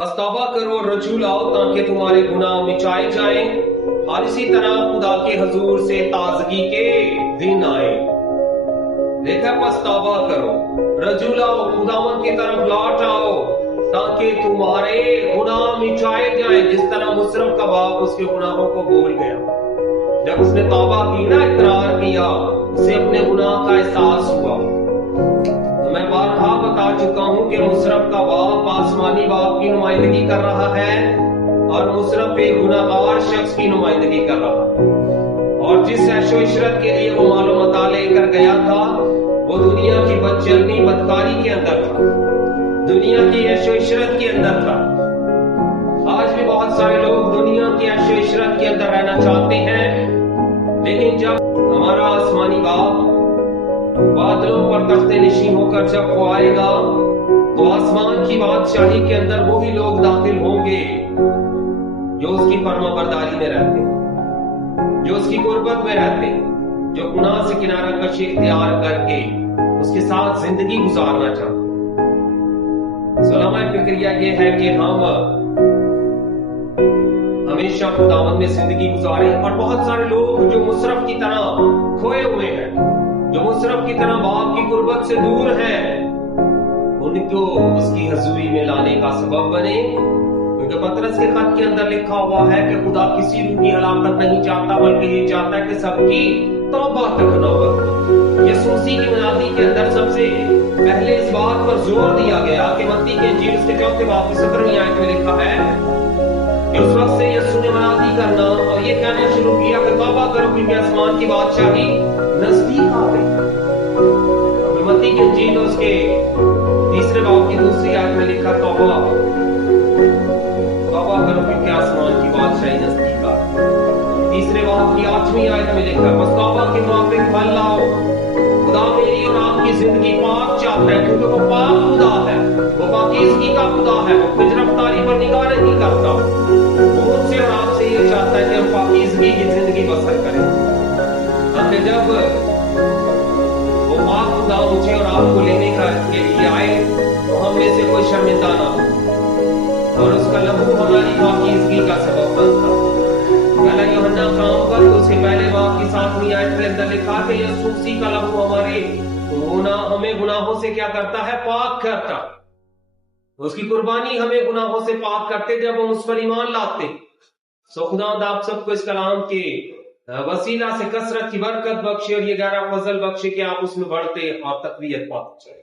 بس توبہ کرو اور رجوع لاؤ تاکہ تمہارے گناہ مٹائے جائیں اور اسی طرح خدا کے حضور سے تازگی کے دن آئے۔ دیکھا، پس توبہ کرو، رجوع لاؤ، خداوند کی طرف لوٹ آؤ تاکہ تمہارے گناہ مٹائے جائیں، جس طرح مصرف کا باپ اس کے گناہوں کو بھول گیا۔ جب اس نے توبہ کی نا، اقرار کیا، اسے اپنے گناہ کا احساس ہوا۔ تو میں بارہا بتا چکا ہوں کہ مصرف کا باپ آسمانی باپ کی نمائندگی کر رہا ہے اور مصرف ایک گناہگار شخص کی نمائندگی کر رہا ہے، اور جس عیش و عشرت کے لیے وہ مال و متاع لے کر گیا تھا وہ دنیا کی بدچلنی بدکاری کے اندر تھا، دنیا کی عیش و عشرت کے اندر تھا۔ آج بھی بہت سارے لوگ دنیا کی عیش و عشرت کے اندر رہنا چاہتے ہیں، لیکن جب ہمارا آسمانی باپ بادلوں پر تخت نشین ہو کر جب وہ آئے گا تو آسمان کی بادشاہی کے اندر وہی لوگ داخل ہوں گے جو اس کی فرما برداری میں رہتے ہیں، جو اس کی قربت میں رہتے ہیں، جو گناہ سے کنارہ کشی اختیار کر کے اس کے ساتھ زندگی گزارنا چاہتے ہیں۔ علماء فکریہ یہ ہے کہ ہم ہمیشہ خداوند میں زندگی گزاریں، اور بہت سارے لوگ جو مصرف کی طرح کھوئے ہوئے ہیں، جو مصرف کی طرح باپ کی قربت سے دور ہیں، ان کو اس کی حضوری میں لانے کا سبب بنے، کیونکہ پطرس کے خط کے اندر لکھا ہوا ہے کہ خدا کسی روح کی ہلاکت نہیں چاہتا، بلکہ یہ چاہتا ہے کہ سب کی توبہ تک نوبت ہو۔ یسوع مسیح کی منادی کے اندر سب سے پہلے اس بات پر زور دیا گیا کہ متی کے انجیل اس کے 4 باب کی 17ویں آیت میں لکھا ہے کہ اس وقت سے یسوع نے منادی کرنا اور یہ کہنا شروع کیا کہ توبہ کرو کیونکہ آسمان کی بادشاہی نزدیک آ گئی۔ متی کے انجیل اس کے 3 باب کی 2 آیت میں لکھا توبہ کرو کیونکہ آسمان کی بادشاہی نزدیک آ گئی۔ 3 باب کی 8ویں آیت میں لکھا بس توبہ کے موافق پھل لاؤ، خدا میری اور آپ کی زندگی پاک چاہتا ہے کیونکہ وہ پاک خدا ہے، وہ پاکیزگی کا خدا ہے، وہ کچھ رفتاری پر نگاہ نہیں کرتا۔ وہ مجھ سے اور آپ سے یہ چاہتا ہے کہ ہم پاکیزگی کی زندگی بسر کریں، تاکہ جب وہ پاک خدا مجھے اور آپ کو لینے کے لیے آئے تو ہم میں سے کوئی شرمندہ نہ ہو، اور اس کا لہو ہماری پاکیزگی کا سبب بنتا۔ پہلا یوحنا کام پر اس کے پہلے باب کی 7ویں آیت کے اندر لکھا کہ یسوع مسیح کا لہو ہمیں گناہوں سے کیا کرتا ہے؟ پاک کرتا۔ اس کی قربانی ہمیں گناہوں سے پاک کرتے جب ہم اس پر ایمان لاتے۔ سو خداوند آپ سب کو اس کلام کے وسیلہ سے کثرت کی برکت بخشے اور یہ گہرا فضل بخشے کہ آپ اس میں بڑھتے اور تقویت پاتے چلے۔